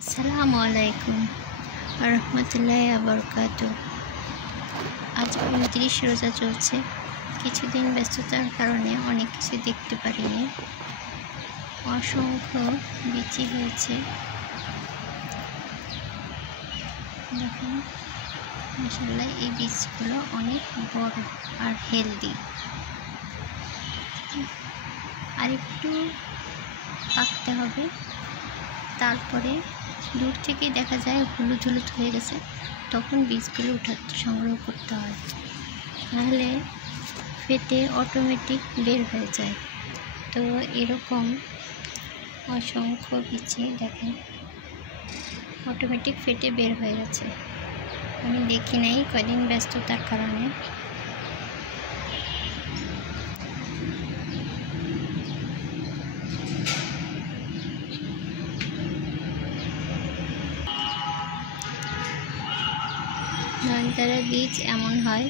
আসসালামু আলাইকুম রহমতুল্লাহি বারাকাতুহু। আজ 29 রোজা চলছে। কিছুদিন ব্যস্ততার কারণে অনেক কিছু দেখতে পারিনি। অসংখ্য বিচি হয়েছে, দেখুন মাশাআল্লাহ। এই বীজগুলো অনেক বড় আর হেলদি। আর একটু পাকতে হবে, তারপরে দূর থেকে দেখা যায় হলুদ হলুদ হয়ে গেছে, তখন বীজগুলো সংগ্রহ করতে হয়, নাহলে ফেটে অটোমেটিক বের হয়ে যায়। তো এরকম অসংখ্য বিচি দেখেন অটোমেটিক ফেটে বের হয়ে গেছে। আমি দেখি নাই কদিন ব্যস্ততার কারণে। নয়নতারা বীজ এমন হয়।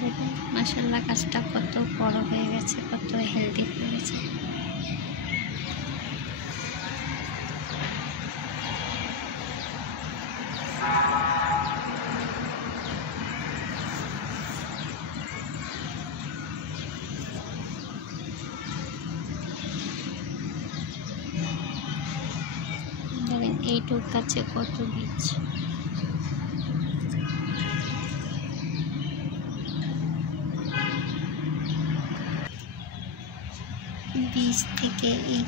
দেখুন মাশাআল্লাহ, গাছটা কত বড় হয়ে গেছে, কত হেলদি হয়ে গেছে। দেখেন এইটুক গাছে কত বীজ। বীজ থেকে এই